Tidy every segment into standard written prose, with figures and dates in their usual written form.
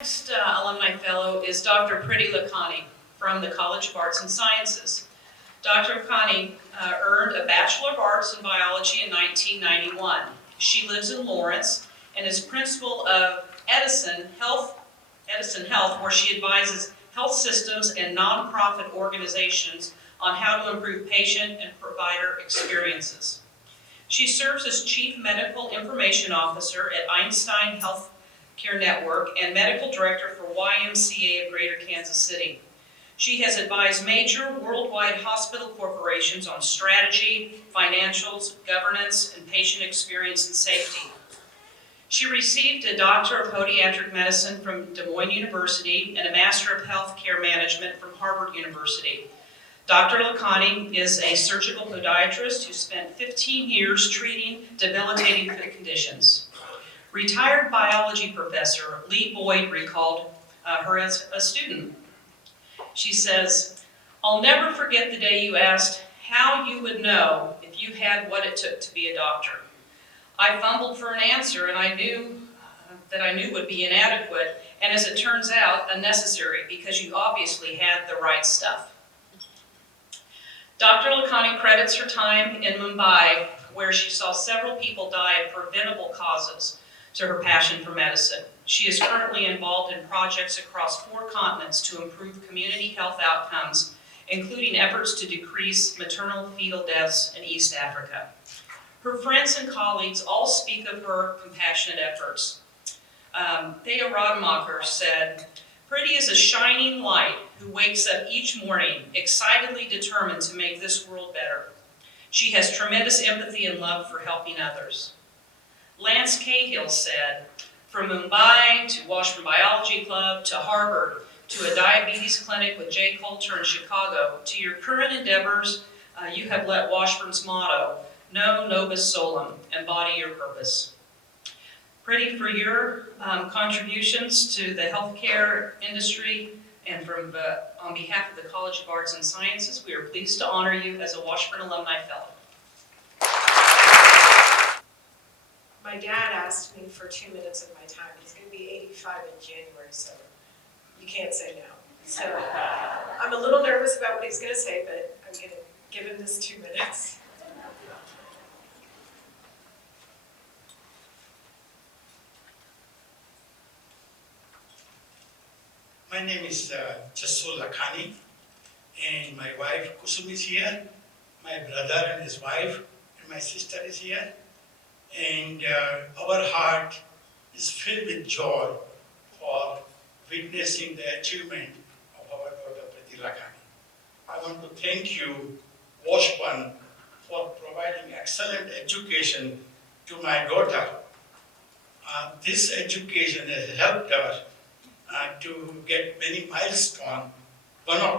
Next alumni fellow is Dr. Priti Lakhani from the College of Arts and Sciences. Dr. Lakhani earned a Bachelor of Arts in Biology in 1991. She lives in Lawrence and is principal of Edicine Health, where she advises health systems and nonprofit organizations on how to improve patient and provider experiences. She serves as Chief Medical Information Officer at Einstein Healthcare Network and Medical Director for YMCA of Greater Kansas City. She has advised major worldwide hospital corporations on strategy, financials, governance, and patient experience and safety. She received a Doctor of Podiatric Medicine from Des Moines University and a Master of Healthcare Management from Harvard University. Dr. Lakhani is a surgical podiatrist who spent 15 years treating debilitating conditions. Retired biology professor Lee Boyd recalled her as a student. She says, "I'll never forget the day you asked how you would know if you had what it took to be a doctor. I fumbled for an answer and I knew would be inadequate, and as it turns out, unnecessary, because you obviously had the right stuff." Dr. Lakhani credits her time in Mumbai, where she saw several people die of preventable causes, to her passion for medicine. She is currently involved in projects across 4 continents to improve community health outcomes, including efforts to decrease maternal fetal deaths in East Africa. Her friends and colleagues all speak of her compassionate efforts. Thea Rademacher said, "Priti is a shining light who wakes up each morning excitedly determined to make this world better. She has tremendous empathy and love for helping others." Lance Cahill said, "From Mumbai to Washburn Biology Club to Harvard to a diabetes clinic with Jay Coulter in Chicago to your current endeavors, you have let Washburn's motto, 'No Novus Solum,' embody your purpose." Priti, for your contributions to the healthcare industry and on behalf of the College of Arts and Sciences, we are pleased to honor you as a Washburn Alumni Fellow. My dad asked me for 2 minutes of my time. He's going to be 85 in January, so you can't say no. So I'm a little nervous about what he's going to say, but I'm going to give him this 2 minutes. My name is Priti Lakhani, and my wife Kusum is here. My brother and his wife and my sister is here. And our heart is filled with joy for witnessing the achievement of our daughter Priti Lakhani. I want to thank you, Washburn, for providing excellent education to my daughter. This education has helped her to get many milestones.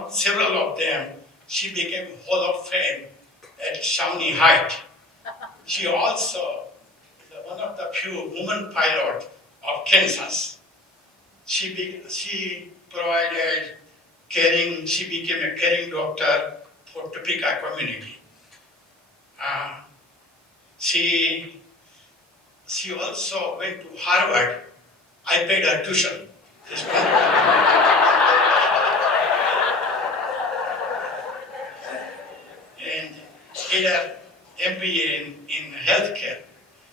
Several of them, she became Hall of Fame at Shawnee Heights. She also is one of the few women pilots of Kansas. She became a caring doctor for Topeka community. She also went to Harvard. I paid her tuition. And did her MBA in healthcare.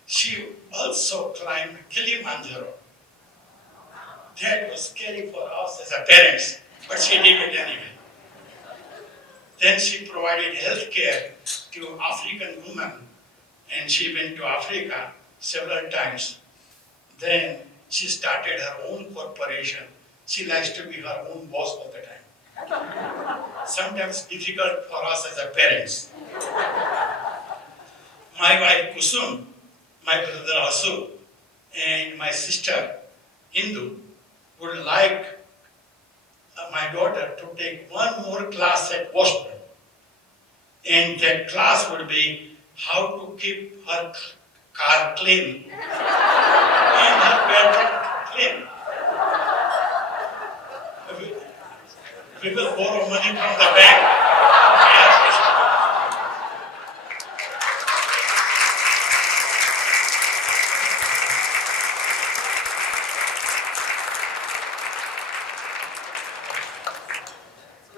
She also climbed Kilimanjaro. That was scary for us as a parents, but she did it anyway. Then she provided healthcare to African women, and she went to Africa several times. Then she started her own corporation. She likes to be her own boss all the time. Sometimes difficult for us as a parents. My wife Kusum, my brother Asu, and my sister Hindu would like my daughter to take one more class at Washburn. And that class would be how to keep her car clean and her bedroom clean. We will borrow money from the bank.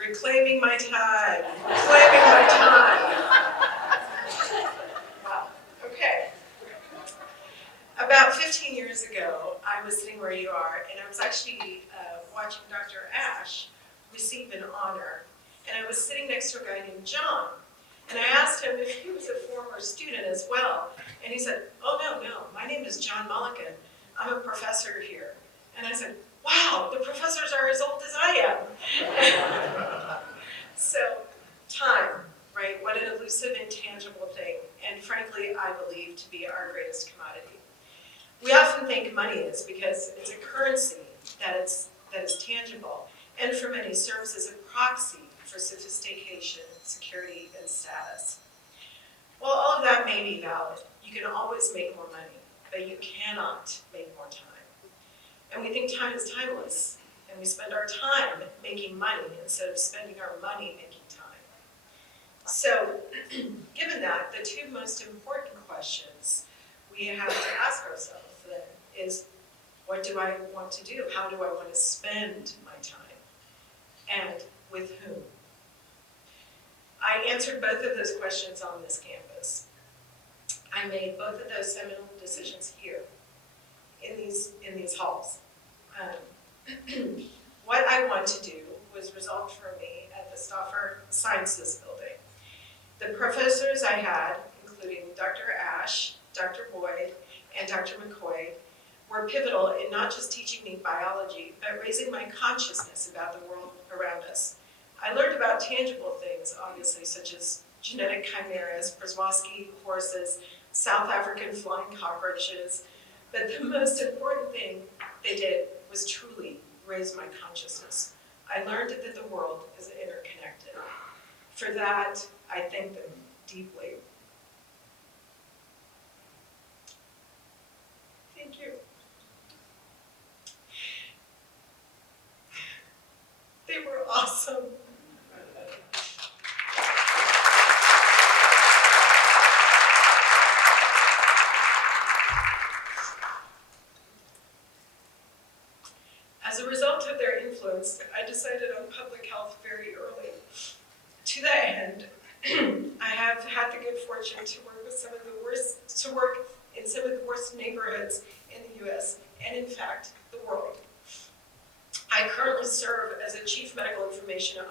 Reclaiming my time, reclaiming my time. Wow, okay. About 15 years ago, I was sitting where you are, and I was actually watching Dr. Ash receive an honor. And I was sitting next to a guy named John. And I asked him if he was a former student as well. And he said, oh, no, my name is John Mulligan. I'm a professor here. And I said, wow, the professors are as old as I am. So, time, right? What an elusive, intangible thing. And frankly, I believe to be our greatest commodity. We often think money is because it's a currency that is tangible, and for many serves as a proxy for sophistication, security, and status. While all of that may be valid, you can always make more money, but you cannot make more time. And we think time is timeless, and we spend our time making money instead of spending our money making time. So, given that, the two most important questions we have to ask ourselves then is, what do I want to do? How do I want to spend my time? And with whom? I answered both of those questions on this campus. I made both of those seminal decisions here, in these halls. What I want to do was resolved for me at the Stauffer Sciences Building. The professors I had, including Dr. Ash, Dr. Boyd, and Dr. McCoy, were pivotal in not just teaching me biology, but raising my consciousness about the world around us. I learned about tangible things, obviously, such as genetic chimeras, Przewalski horses, South African flying cockroaches, but the most important thing they did was truly raise my consciousness. I learned that the world is interconnected. For that, I thank them deeply. Thank you. They were awesome. As a result of their influence, I decided on public health very early. To that end, I have had the good fortune to work in some of the worst neighborhoods in the U.S. and, in fact, the world. I currently serve as a Chief Medical Information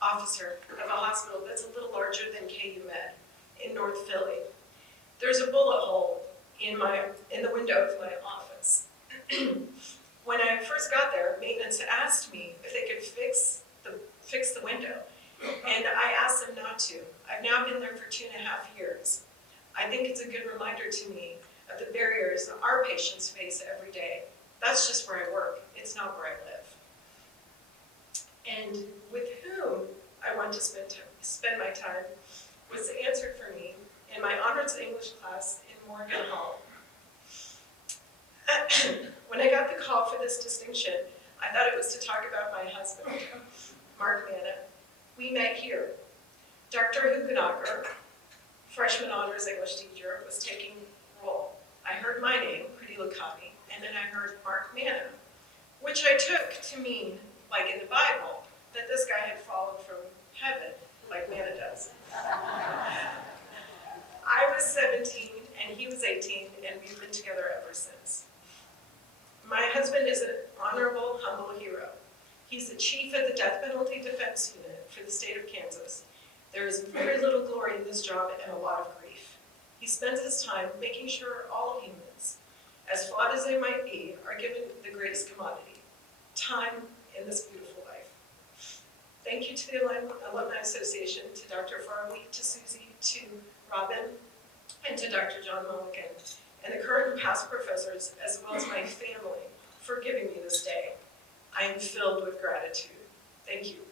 Officer of a hospital that's a little larger than KU Med in North Philly. There's a bullet hole in the window of my office. When I first got there, maintenance asked me if they could fix the window, and I asked them not to. I've now been there for 2.5 years. I think it's a good reminder to me of the barriers that our patients face every day. That's just where I work. It's not where I live. And with whom I want to spend my time was answered for me in my honors English class in Morgan Hall. When I got the call for this distinction, I thought it was to talk about my husband, Mark Manna. We met here. Dr. Hugenacher, freshman honors English teacher, was taking roll. I heard my name, Priti Lakhani, and then I heard Mark Manna, which I took to mean, like in the Bible, that this guy had fallen from heaven, like Manna does. I was 17 and he was 18, and we've been together ever since. My husband is an honorable, humble hero. He's the chief of the Death Penalty Defense Unit for the state of Kansas. There is very little glory in this job and a lot of grief. He spends his time making sure all humans, as flawed as they might be, are given the greatest commodity, time in this beautiful life. Thank you to the Alumni Association, to Dr. Farley, to Susie, to Robin, and to Dr. John Mulligan, and the current and past professors, as well as my family, for giving me this day. I am filled with gratitude. Thank you.